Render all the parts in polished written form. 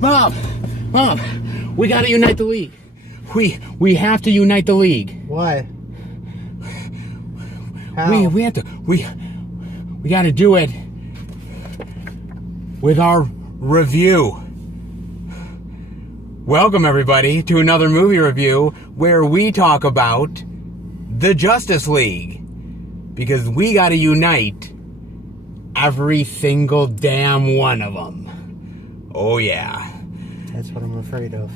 Mom, we gotta unite the league. We have to unite the league. Why? How? We have to we gotta do it with our review. Welcome everybody to another movie review where we talk about the Justice League. Because we gotta unite every single damn one of them. Oh yeah. That's what I'm afraid of.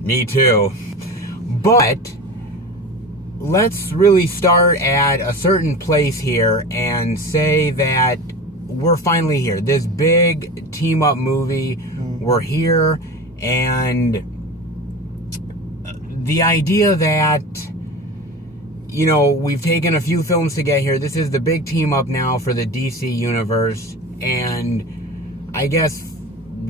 Me too. But let's really start at a certain place here and say that we're finally here. This big team-up movie, we're here, and the idea that, you know, we've taken a few films to get here. This is the big team-up now for the DC universe, and I guess,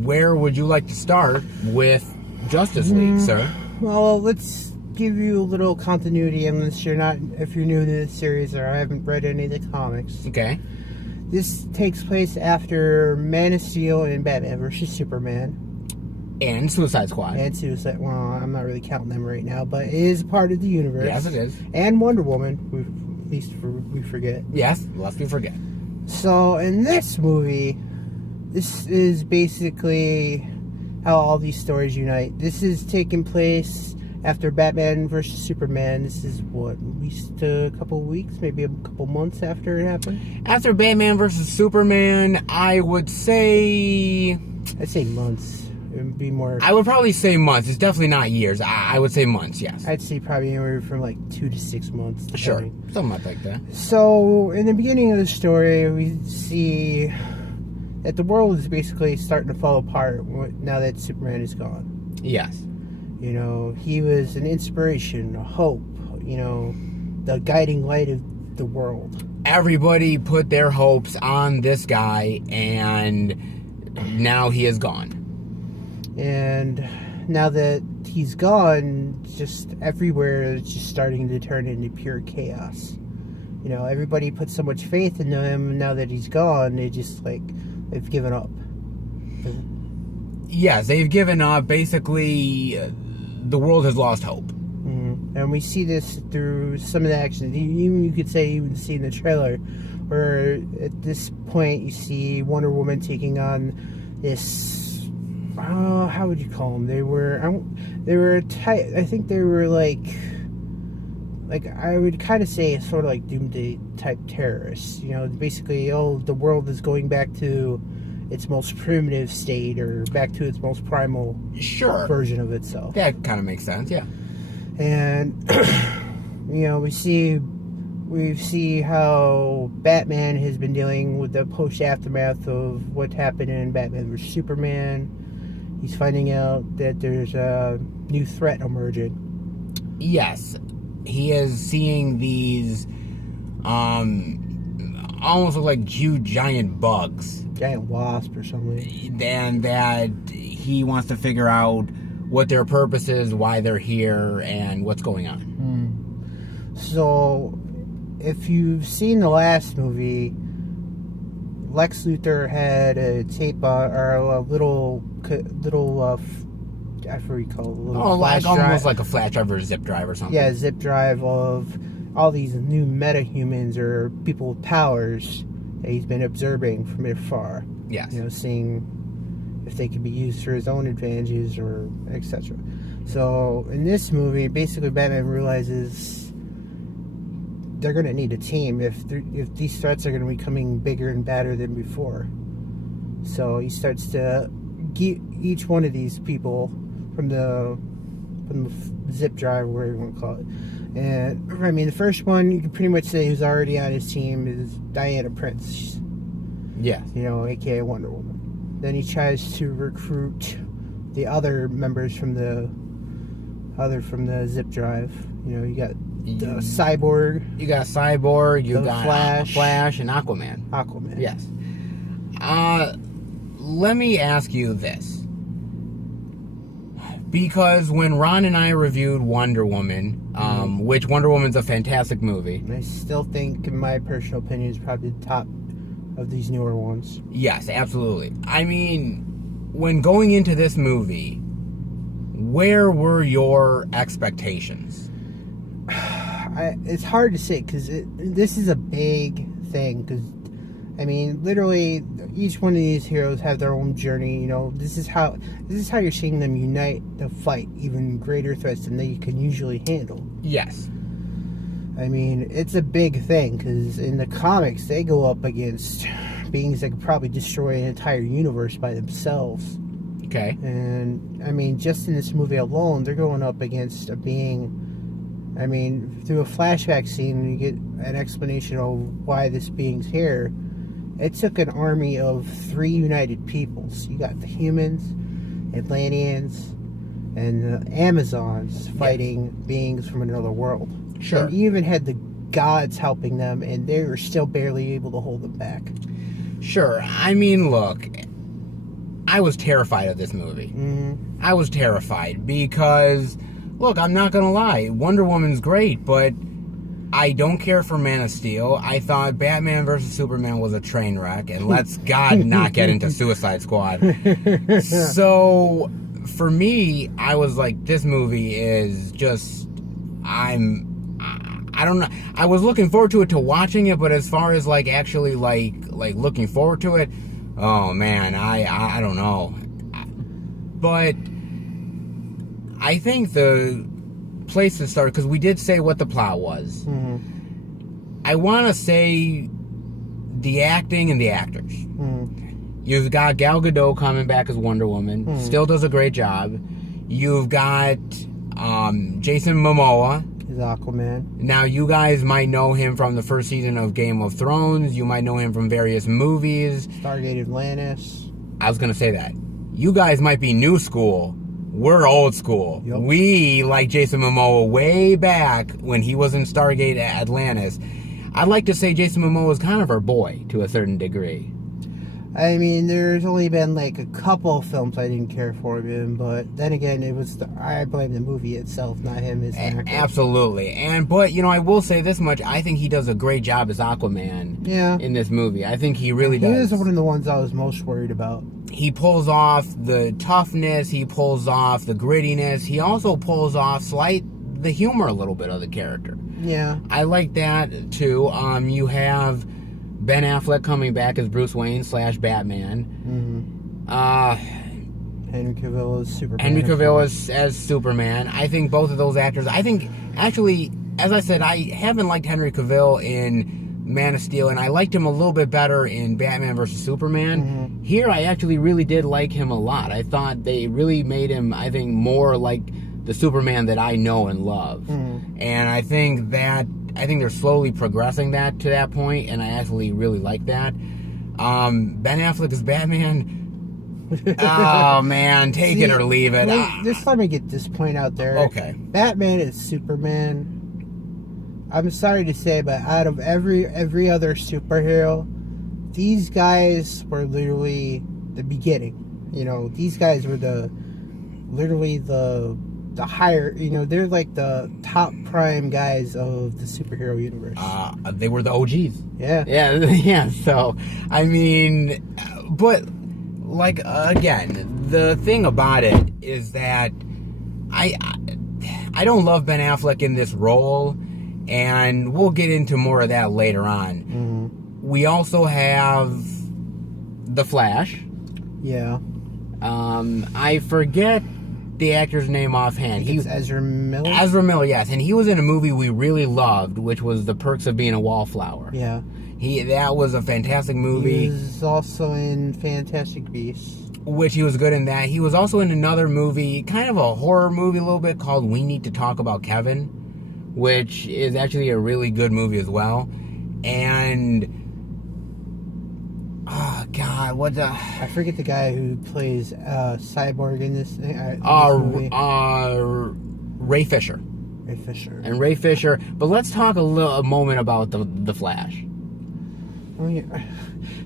where would you like to start with Justice League, sir? Well, let's give you a little continuity, unless if you're new to this series or haven't read any of the comics. Okay. This takes place after Man of Steel and Batman vs. Superman. And Suicide Squad. And Suicide, well, I'm not really counting them right now, but it is part of the universe. Yes, it is. And Wonder Woman, we forget. Yes, lest we forget. So, in this movie, this is basically how all these stories unite. This is taking place after Batman vs. Superman. This is what, at least a couple of weeks, maybe a couple months after it happened? After Batman vs. Superman, I would say... I'd say months. It would be more... I would probably say months. It's definitely not years. I would say months, yes. I'd say probably anywhere from like 2 to 6 months. Sure. Something like that. So, in the beginning of the story, we see that the world is basically starting to fall apart now that Superman is gone. Yes. You know, he was an inspiration, a hope, you know, the guiding light of the world. Everybody put their hopes on this guy, and now he is gone. And now that he's gone, just everywhere it's just starting to turn into pure chaos. You know, everybody put so much faith into him, and now that he's gone, they've given up. Yes, they've given up. Basically, the world has lost hope. Mm-hmm. And we see this through some of the actions. Even you could say even see in the trailer, where at this point you see Wonder Woman taking on this. How would you call them? I think they were like I would kind of say sort of like Doomsday type terrorists. You know, basically, the world is going back to its most primitive state, or back to its most primal version of itself. That kind of makes sense, yeah. And you know, we see how Batman has been dealing with the post-aftermath of what happened in Batman vs. Superman. He's finding out that there's a new threat emerging. Yes. He is seeing these almost look like huge giant bugs. Giant wasp or something. And that he wants to figure out what their purpose is, why they're here, and what's going on. So, if you've seen the last movie, Lex Luthor had a tape or a little I forget what you call it, a little flash drive. Almost like a flash drive or a zip drive or something. Yeah, zip drive of all these new metahumans or people with powers that he's been observing from afar. Yes. You know, seeing if they could be used for his own advantages or etc. So in this movie, basically Batman realizes they're going to need a team if these threats are going to be becoming bigger and badder than before. So he starts to get each one of these people from the zip drive, whatever you want to call it. And I mean, the first one you can pretty much say who's already on his team is Diana Prince. Yes. You know, aka Wonder Woman. Then he tries to recruit the other members from the zip drive. You know, you got the Cyborg. You got Cyborg. You got Flash, and Aquaman. Aquaman. Yes. Let me ask you this. Because when Ron and I reviewed Wonder Woman, which Wonder Woman's a fantastic movie. I still think, in my personal opinion, is probably the top of these newer ones. Yes, absolutely. I mean, when going into this movie, where were your expectations? It's hard to say because this is a big thing. Because I mean, literally, each one of these heroes have their own journey. You know, this is how you're seeing them unite to fight even greater threats than they can usually handle. Yes. I mean, it's a big thing because in the comics they go up against beings that could probably destroy an entire universe by themselves. Okay. And I mean, just in this movie alone, they're going up against a being. I mean, through a flashback scene, you get an explanation of why this being's here. It took an army of 3 united peoples. You got the humans, Atlanteans, and the Amazons fighting beings from another world. Sure. And you even had the gods helping them, and they were still barely able to hold them back. Sure. I mean, look, I was terrified of this movie. Mm-hmm. I was terrified because, look, I'm not going to lie. Wonder Woman's great, but I don't care for Man of Steel. I thought Batman vs. Superman was a train wreck, and let's God not get into Suicide Squad. So, for me, I was like, this movie is just, I don't know. I was looking forward to it, to watching it, but as far as like actually like looking forward to it, oh man, I don't know. But I think the place to start, because we did say what the plot was. Mm-hmm. I want to say the acting and the actors. Mm-hmm. You've got Gal Gadot coming back as Wonder Woman. Mm-hmm. Still does a great job. You've got Jason Momoa. Is Aquaman. Now, you guys might know him from the first season of Game of Thrones. You might know him from various movies. Stargate Atlantis. I was going to say that. You guys might be new school. We're old school. Yep. We like Jason Momoa way back when he was in Stargate Atlantis. I'd like to say Jason Momoa is kind of our boy to a certain degree. I mean, there's only been like a couple of films I didn't care for him, but then again, I blame the movie itself, not him as an actor. Absolutely. But I will say this much: I think he does a great job as Aquaman. Yeah. In this movie, I think he really He does. was one of the ones I was most worried about. He pulls off the toughness. He pulls off the grittiness. He also pulls off the humor a little bit of the character. Yeah. I like that too. You have Ben Affleck coming back as Bruce Wayne / Batman. Henry Cavill as Superman. Henry Cavill as Superman. I think both of those actors. I think actually, as I said, I haven't liked Henry Cavill in Man of Steel, and I liked him a little bit better in Batman vs. Superman. Mm-hmm. Here, I actually really did like him a lot. I thought they really made him, I think, more like the Superman that I know and love. Mm-hmm. And I think they're slowly progressing that to that point, and I actually really like that. Ben Affleck as Batman. Oh man, take it or leave it. Just let me get this point out there. Okay. Batman is Superman. I'm sorry to say, but out of every other superhero, these guys were literally the beginning. You know, these guys were literally the higher. You know, they're like the top prime guys of the superhero universe. They were the OGs. Yeah. Yeah. So, I mean, but like again, the thing about it is that I don't love Ben Affleck in this role. And we'll get into more of that later on. Mm-hmm. We also have The Flash. Yeah. I forget the actor's name offhand. It's Ezra Miller. Ezra Miller, yes. And he was in a movie we really loved, which was The Perks of Being a Wallflower. Yeah. That was a fantastic movie. He was also in Fantastic Beasts. Which he was good in that. He was also in another movie, kind of a horror movie a little bit, called We Need to Talk About Kevin, which is actually a really good movie as well. And oh god, what the? I forget the guy who plays Cyborg in this movie. Ray Fisher. Ray Fisher. And Ray Fisher. But let's talk a moment about the Flash. Oh, yeah.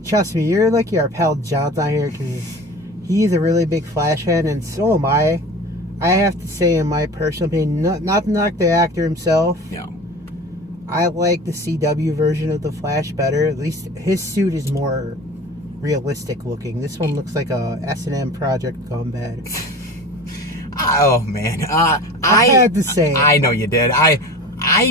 Trust me, you're lucky our pal John's not here because he's a really big Flash fan, and so am I. I have to say, in my personal opinion, not to knock the actor himself, No. I like the CW version of the Flash better. At least his suit is more realistic looking. This one looks like a S&M project gone bad. Oh man, I had to say it. I know you did. I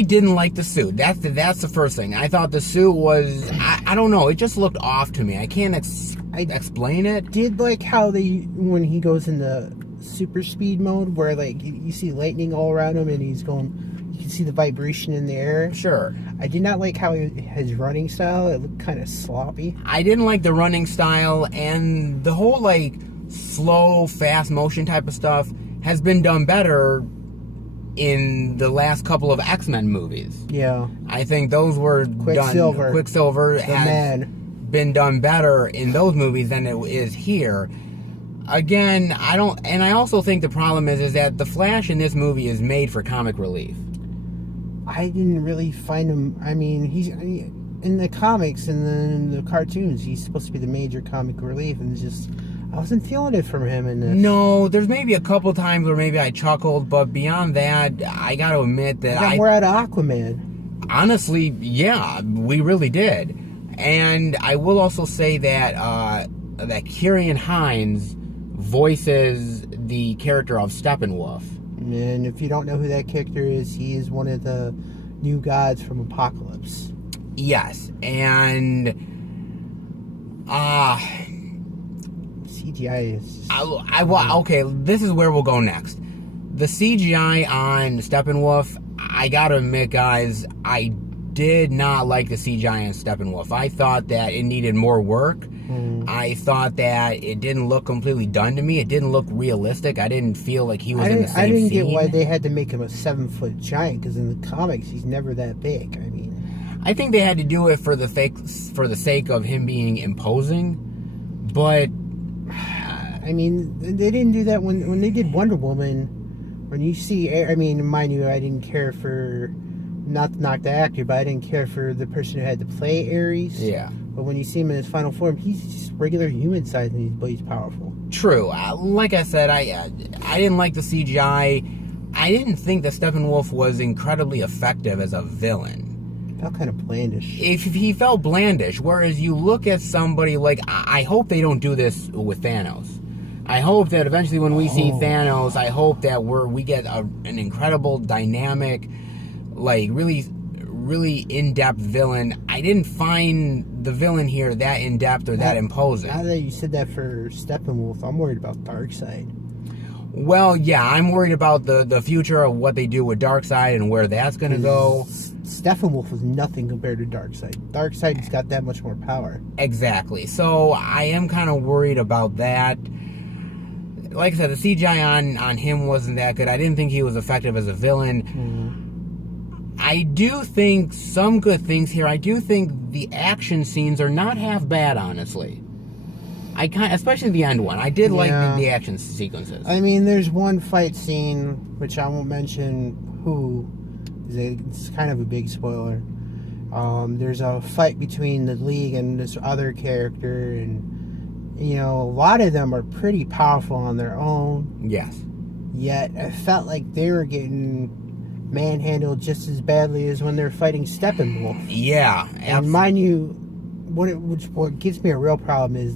didn't like the suit. That's the first thing. I thought the suit was. I don't know. It just looked off to me. I can't explain it. Did like how when he goes into super speed mode, where like you see lightning all around him and he's going. You can see the vibration in the air. Sure. I did not like how his running style. It looked kind of sloppy. I didn't like the running style, and the whole like slow, fast motion type of stuff has been done better in the last couple of X-Men movies. Yeah. I think those were Quicksilver. done. Quicksilver has man. been done better in those movies than it is here. Again, I also think the problem is that the Flash in this movie is made for comic relief. I didn't really find him. I mean, he's in the comics and then in the cartoons. He's supposed to be the major comic relief, and just I wasn't feeling it from him in this. No, there's maybe a couple times where maybe I chuckled, but beyond that, I got to admit that we're at Aquaman. Honestly, yeah, we really did, and I will also say that that Ciarán Hinds voices the character of Steppenwolf. And if you don't know who that character is, he is one of the new gods from Apocalypse. Yes, and CGI is... okay, this is where we'll go next. The CGI on Steppenwolf, I gotta admit, guys, I did not like the CGI on Steppenwolf. I thought that it needed more work. I thought that it didn't look completely done to me. It didn't look realistic. I didn't feel like he was in the same I didn't scene. get why they had to make him a 7-foot giant, because in the comics he's never that big. I mean, I think they had to do it for the sake of him being imposing, but I mean, they didn't do that when they did Wonder Woman. When you see, I mean, mind you, I didn't care for, not to knock the actor, but I didn't care for the person who had to play Ares. Yeah. But when you see him in his final form, he's just regular human size, but he's powerful. True. Like I said, I didn't like the CGI. I didn't think that Steppenwolf was incredibly effective as a villain. Felt kind of blandish. If he felt blandish, whereas you look at somebody like, I hope they don't do this with Thanos. I hope that eventually when we see Thanos, I hope that we get an incredible, dynamic, like really in-depth villain. I didn't find the villain here that in-depth or that imposing. Now that you said that for Steppenwolf, I'm worried about Darkseid. Well, yeah, I'm worried about the future of what they do with Darkseid and where that's going to go. Steppenwolf was nothing compared to Darkseid. Darkseid's got that much more power. Exactly. So I am kind of worried about that. Like I said, the CGI on him wasn't that good. I didn't think he was effective as a villain. Mm-hmm. I do think some good things here. I do think the action scenes are not half bad, honestly. Especially the end one. I did like the action sequences. I mean, there's one fight scene, which I won't mention who. It's kind of a big spoiler. There's a fight between the League and this other character, and, you know, a lot of them are pretty powerful on their own. Yes. Yet, I felt like they were getting manhandled just as badly as when they're fighting Steppenwolf. Yeah, absolutely. And mind you, what gives me a real problem is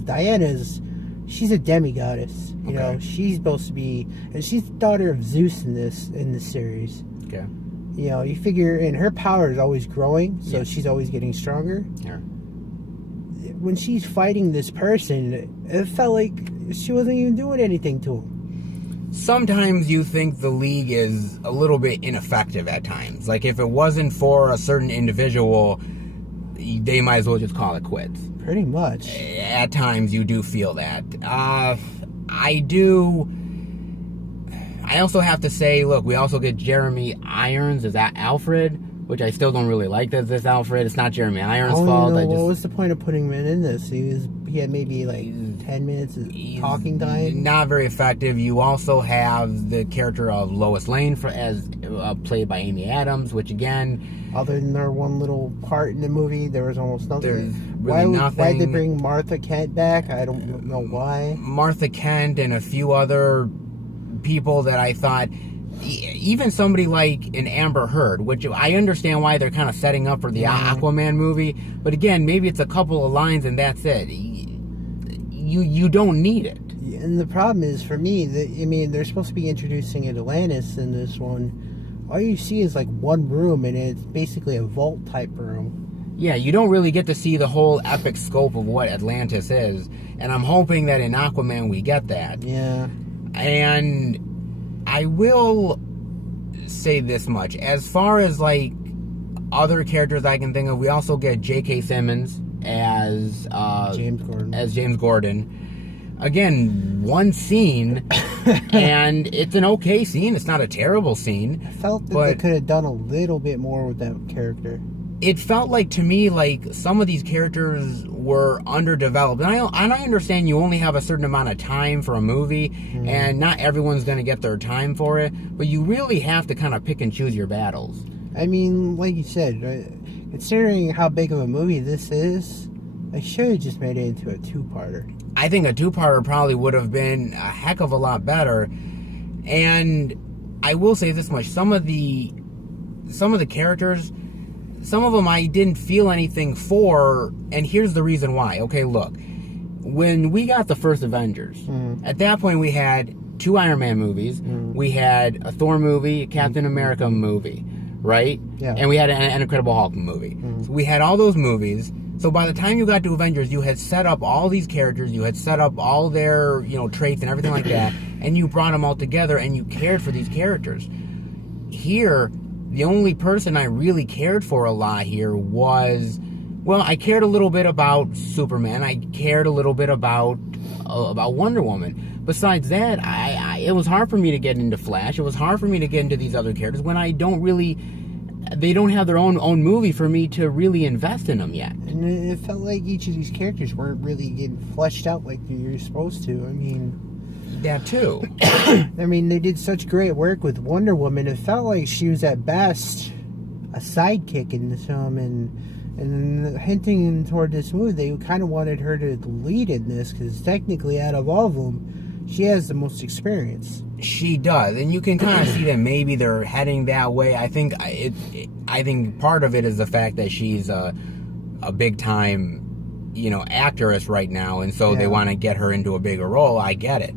she's a demigoddess. You know, she's supposed to be, and she's the daughter of Zeus in this series. Okay. You know, you figure, and her power is always growing, so she's always getting stronger. Yeah. When she's fighting this person, it felt like she wasn't even doing anything to him. Sometimes you think the League is a little bit ineffective at times. Like, if it wasn't for a certain individual, they might as well just call it quits. Pretty much. At times you do feel that. I also have to say, look, we also get Jeremy Irons as Alfred, which I still don't really like this Alfred. It's not Jeremy Irons' fault. What was the point of putting him in this? He had maybe like 10 minutes of talking time. Not very effective. You also have the character of Lois Lane played by Amy Adams, which again, other than their one little part in the movie, there was almost nothing. There's really nothing. Why'd they bring Martha Kent back? I don't know why. Martha Kent and a few other people that I thought, even somebody like an Amber Heard, which I understand why they're kind of setting up for the Aquaman movie, but again, maybe it's a couple of lines and that's it. You don't need it. And the problem is, for me, they're supposed to be introducing Atlantis in this one. All you see is like one room, and it's basically a vault type room. Yeah, you don't really get to see the whole epic scope of what Atlantis is, and I'm hoping that in Aquaman we get that. Yeah. And I will say this much. As far as, like, other characters I can think of, we also get J.K. Simmons as James Gordon. Again, one scene, and it's an okay scene. It's not a terrible scene. I felt that they could have done a little bit more with that character. It felt like, to me, like some of these characters were underdeveloped. And I understand you only have a certain amount of time for a movie, and not everyone's going to get their time for it, but you really have to kind of pick and choose your battles. I mean, like you said, considering how big of a movie this is, I should have just made it into a two-parter. I think a two-parter probably would have been a heck of a lot better. And I will say this much: some of the characters, some of them I didn't feel anything for, and here's the reason why. Okay, look, when we got the first Avengers, at that point we had 2 Iron Man movies, we had a Thor movie, a Captain America movie, right? Yeah. And we had an Incredible Hulk movie. So we had all those movies. So by the time you got to Avengers, you had set up all these characters, you had set up all their, traits and everything like that, and you brought them all together and you cared for these characters. Here, the only person I really cared for a lot here was, well, I cared a little bit about Superman, I cared a little bit about Wonder Woman. Besides that, it was hard for me to get into Flash, it was hard for me to get into these other characters when they don't have their own movie for me to really invest in them yet. And it felt like each of these characters weren't really getting fleshed out like you're supposed to. I mean... That too. I mean, they did such great work with Wonder Woman. It felt like she was at best a sidekick in this film, and hinting toward this movie, they kind of wanted her to lead in this, because technically, out of all of them, she has the most experience. She does, and you can kind of see that maybe they're heading that way. I think part of it is the fact that she's a big time, actress right now, and so they want to get her into a bigger role. I get it.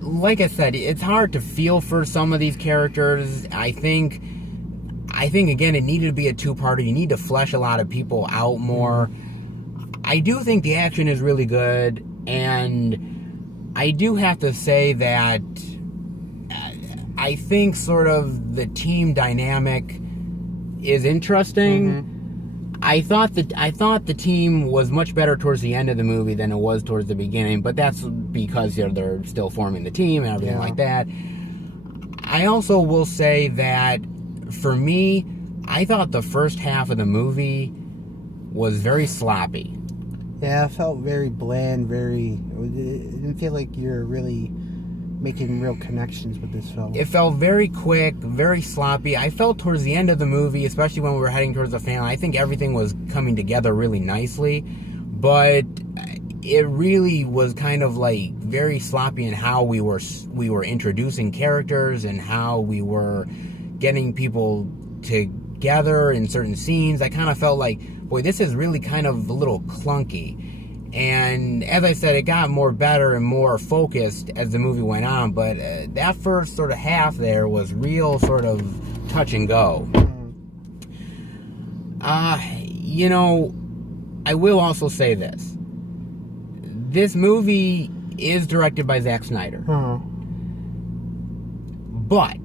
Like I said, it's hard to feel for some of these characters. I think again, it needed to be a two-parter. You need to flesh a lot of people out more. I do think the action is really good, and I do have to say that I think sort of the team dynamic is interesting. I thought the team was much better towards the end of the movie than it was towards the beginning, but that's because they're still forming the team and everything like that. I also will say that for me, I thought the first half of the movie was very sloppy. Yeah, it felt very bland, it didn't feel like you're really making real connections with this film. It felt very quick, very sloppy. I felt towards the end of the movie, especially when we were heading towards the finale, I think everything was coming together really nicely, but it really was kind of like very sloppy in how we were introducing characters and how we were getting people together in certain scenes. I kind of felt like, boy, this is really kind of a little clunky. And as I said, it got more better and more focused as the movie went on, but that first sort of half there was real sort of touch and go. I will also say this. This movie is directed by Zack Snyder. But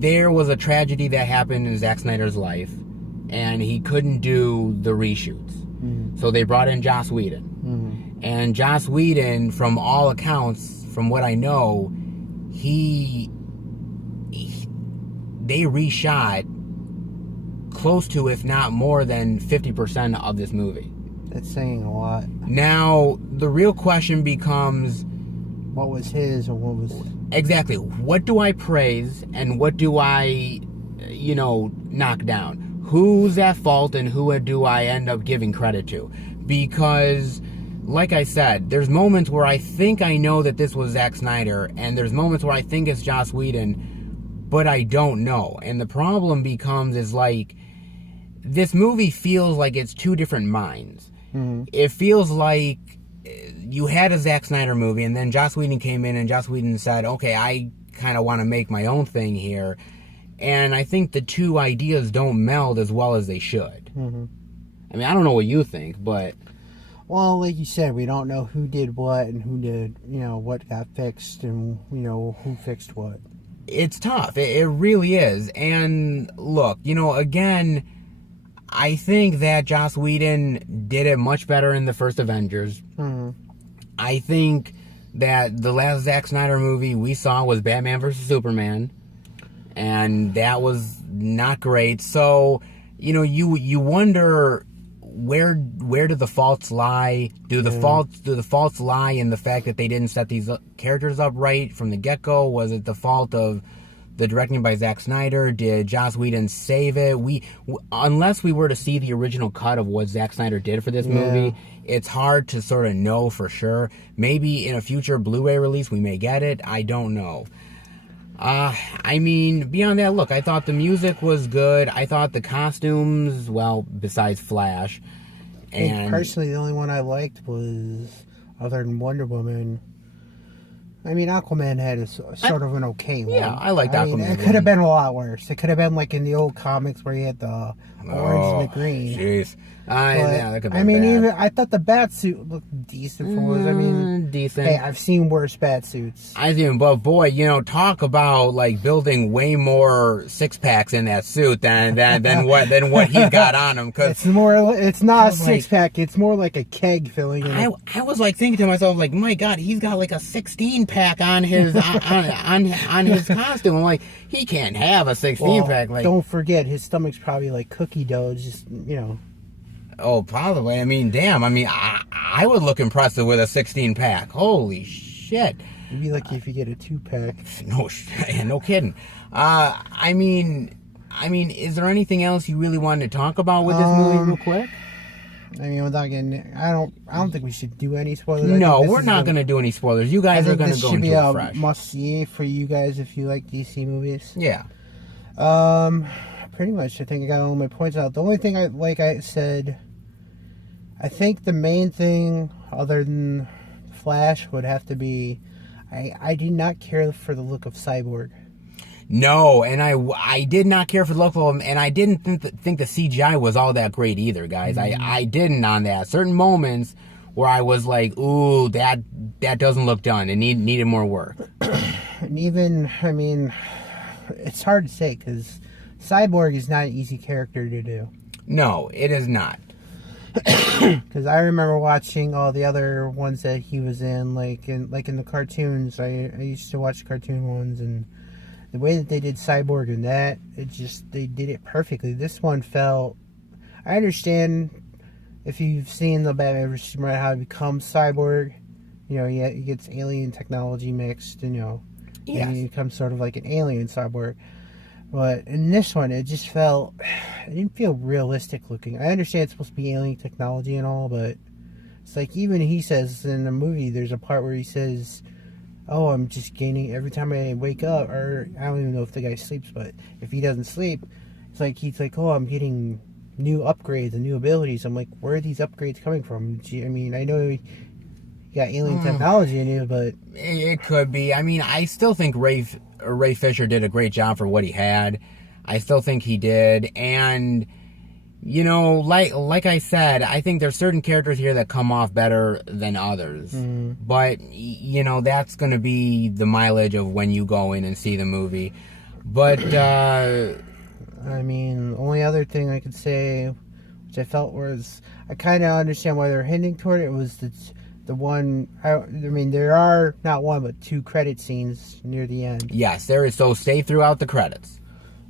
there was a tragedy that happened in Zack Snyder's life, and he couldn't do the reshoots. So they brought in Joss Whedon. And Joss Whedon, from all accounts, from what I know, they reshot close to, if not more than 50% of this movie. That's saying a lot. Now, the real question becomes, what was his or what was... Exactly. What do I praise and what do I, knock down? Who's at fault and who do I end up giving credit to? Because like I said, there's moments where I think I know that this was Zack Snyder, and there's moments where I think it's Joss Whedon, but I don't know. And the problem becomes is like, this movie feels like it's two different minds. Mm-hmm. It feels like you had a Zack Snyder movie, and then Joss Whedon came in, and Joss Whedon said, okay, I kind of want to make my own thing here. And I think the two ideas don't meld as well as they should. Mm-hmm. I mean, I don't know what you think, but... Well, like you said, we don't know who did what and who did, what got fixed and, who fixed what. It's tough. It really is. And look, again, I think that Joss Whedon did it much better in the first Avengers. Mm-hmm. I think that the last Zack Snyder movie we saw was Batman vs. Superman. And that was not great. So, you wonder... Where do the faults lie? Do the faults lie in the fact that they didn't set these characters up right from the get-go? Was it the fault of the directing by Zack Snyder? Did Joss Whedon save it? Unless we were to see the original cut of what Zack Snyder did for this movie, it's hard to sort of know for sure. Maybe in a future Blu-ray release we may get it. I don't know. I mean, beyond that, look, I thought the music was good. I thought the costumes, well, besides Flash. And personally, the only one I liked was, other than Wonder Woman, I mean, Aquaman had a sort of an okay one. Yeah, I liked Aquaman. It could have been a lot worse. It could have been like in the old comics where you had the orange and the green. Jeez. Yeah, that could I mean, even I thought the bat suit looked decent for what I mean. Decent. Hey, I've seen worse bat suits. I do, but boy, talk about like building way more six packs in that suit than what he's got on him. Cause it's not a six pack. It's more like a keg filling. I was like thinking to myself, like, my God, he's got like a 16 pack on his on his costume. I'm like, he can't have a 16 pack. Like, don't forget, his stomach's probably like cookie dough. Just Oh, probably. I mean, damn. I mean, I would look impressive with a 16 pack. Holy shit. You'd be lucky if you get a 2-pack. No kidding. I mean, is there anything else you really wanted to talk about with this movie, real quick? I mean, without getting, I don't think we should do any spoilers. No, we're not going to do any spoilers. You guys are going to go into it fresh. This should be a must-see for you guys if you like DC movies. Yeah. Pretty much, I think I got all my points out. The only thing I said, I think the main thing, other than Flash, would have to be, I did not care for the look of Cyborg. No, and I did not care for the look of him, and I didn't think the CGI was all that great either, guys. I didn't on that. Certain moments where I was like, ooh, that doesn't look done. It needed more work. And even, I mean, it's hard to say, because Cyborg is not an easy character to do. No, it is not. Because I remember watching all the other ones that he was in, like in the cartoons. I used to watch cartoon ones, and the way that they did Cyborg in that, they did it perfectly. This one felt, I understand if you've seen the Batman vs Superman, how he becomes Cyborg. He gets alien technology mixed, and he becomes sort of like an alien cyborg. But in this one, it just felt, it didn't feel realistic looking. I understand it's supposed to be alien technology and all, but it's like, even he says in the movie, there's a part where he says, oh, I'm just gaining, every time I wake up, or I don't even know if the guy sleeps, but if he doesn't sleep, it's like, he's like, oh, I'm getting new upgrades and new abilities. I'm like, where are these upgrades coming from? I mean, I know you got alien technology in you, but it could be. I mean, I still think Ray Fisher did a great job for what he had. I still think he did. And, like I said, I think there's certain characters here that come off better than others. But, that's going to be the mileage of when you go in and see the movie. But, I mean, the only other thing I could say, which I felt was, I kind of understand why they're hinting toward it, was the one, I mean, there are not one but 2 credit scenes near the end. Yes, there is. So stay throughout the credits.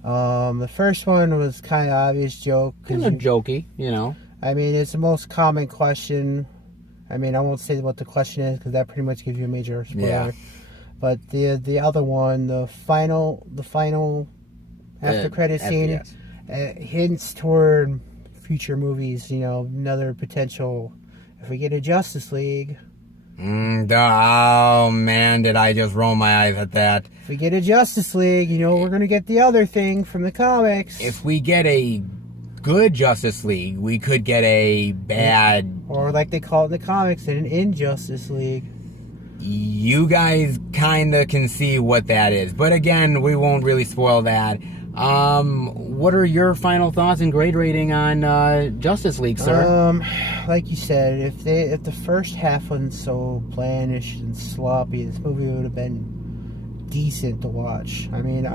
The first one was kind of obvious joke. Kind of jokey, I mean, it's the most common question. I mean, I won't say what the question is because that pretty much gives you a major spoiler. Yeah. But the other one, the final after credit scene, hints toward future movies. Another potential If we get a Justice League, oh man, did I just roll my eyes at that. if we get a Justice League, we're going to get the other thing from the comics. If we get a good Justice League, we could get a bad... Or like they call it in the comics, an Injustice League. You guys kind of can see what that is. But again, we won't really spoil that. What are your final thoughts and grade rating on Justice League, sir? Like you said, if the first half wasn't so blandish and sloppy, this movie would have been decent to watch. I mean,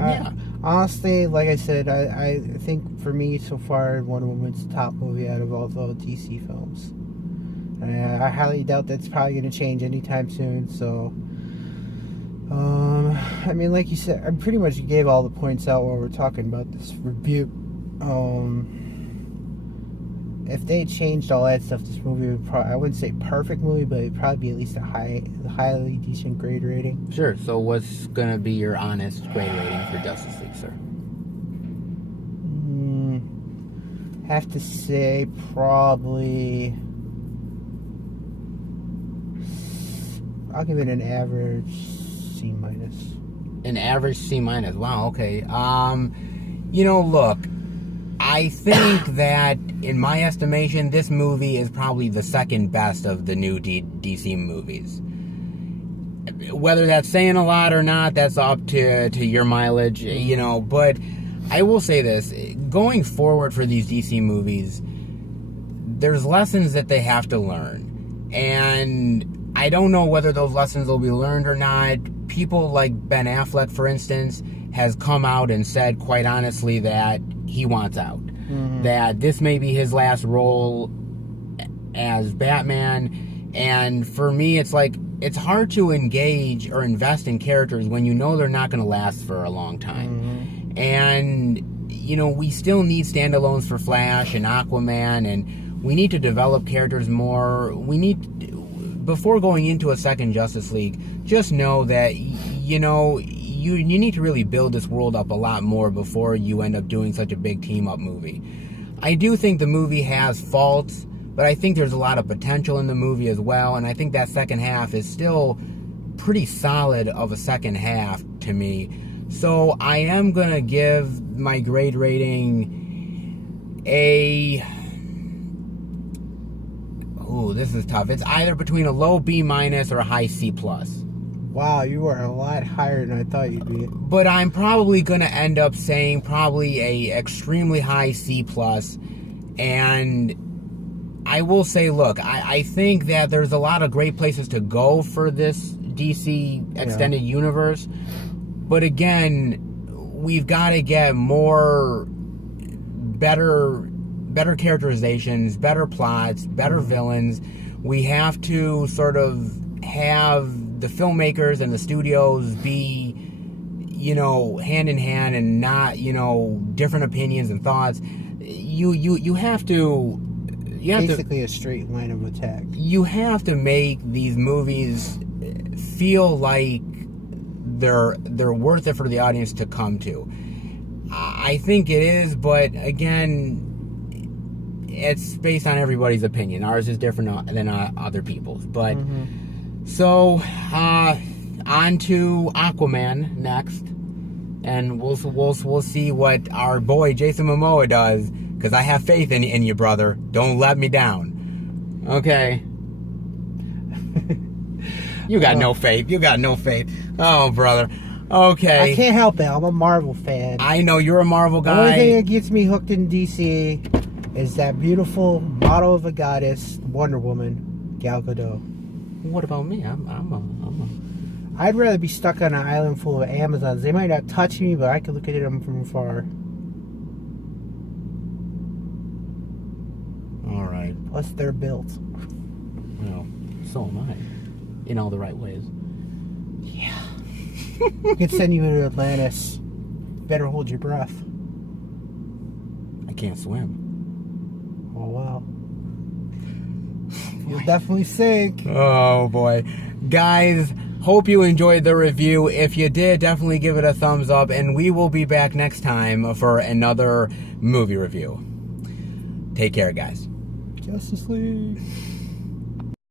honestly, like I said, I think for me so far, Wonder Woman's the top movie out of all the DC films. And I highly doubt that's probably going to change anytime soon. So, I mean, like you said, I pretty much gave all the points out while we're talking about this review. If they changed all that stuff, this movie would probably, I wouldn't say perfect movie, but it'd probably be at least a highly decent grade rating. Sure. So what's going to be your honest grade rating for Justice League, sir? Have to say probably... I'll give it an average C-. An average C-. Wow, okay. Look, I think that, in my estimation, this movie is probably the second best of the new DC movies. Whether that's saying a lot or not, that's up to your mileage, but I will say this. Going forward for these DC movies, there's lessons that they have to learn. And I don't know whether those lessons will be learned or not. People like Ben Affleck, for instance, has come out and said, quite honestly, that he wants out. Mm-hmm. That this may be his last role as Batman. And for me, it's like, it's hard to engage or invest in characters when you know they're not going to last for a long time. Mm-hmm. And, we still need standalones for Flash and Aquaman, and we need to develop characters more. Before going into a second Justice League, just know that, you need to really build this world up a lot more before you end up doing such a big team-up movie. I do think the movie has faults, but I think there's a lot of potential in the movie as well, and I think that second half is still pretty solid of a second half to me. So I am going to give my grade rating a... Ooh, this is tough. It's either between a low B- or a high C+. Wow, you are a lot higher than I thought you'd be. But I'm probably going to end up saying probably a extremely high C+. And I will say, look, I think that there's a lot of great places to go for this DC extended universe. But again, we've got to get better characterizations, better plots, better villains. We have to sort of have the filmmakers and the studios be, hand in hand and not, different opinions and thoughts. You have to... Basically a straight line of attack. You have to make these movies feel like they're worth it for the audience to come to. I think it is, but again... It's based on everybody's opinion. Ours is different than other people's. But so on to Aquaman next, and we'll see what our boy Jason Momoa does. Because I have faith in you, brother. Don't let me down. Okay. You got no faith. You got no faith. Oh, brother. Okay. I can't help it. I'm a Marvel fan. I know you're a Marvel guy. The only thing that gets me hooked in DC is that beautiful model of a goddess, Wonder Woman, Gal Gadot. What about me? I'd rather be stuck on an island full of Amazons. They might not touch me, but I could look at them from afar. All right. Plus, they're built. Well, so am I. In all the right ways. Yeah. We could send you to Atlantis. Better hold your breath. I can't swim. Oh, wow. You'll definitely sink. Oh, boy. Guys, hope you enjoyed the review. If you did, definitely give it a thumbs up. And we will be back next time for another movie review. Take care, guys. Justice League.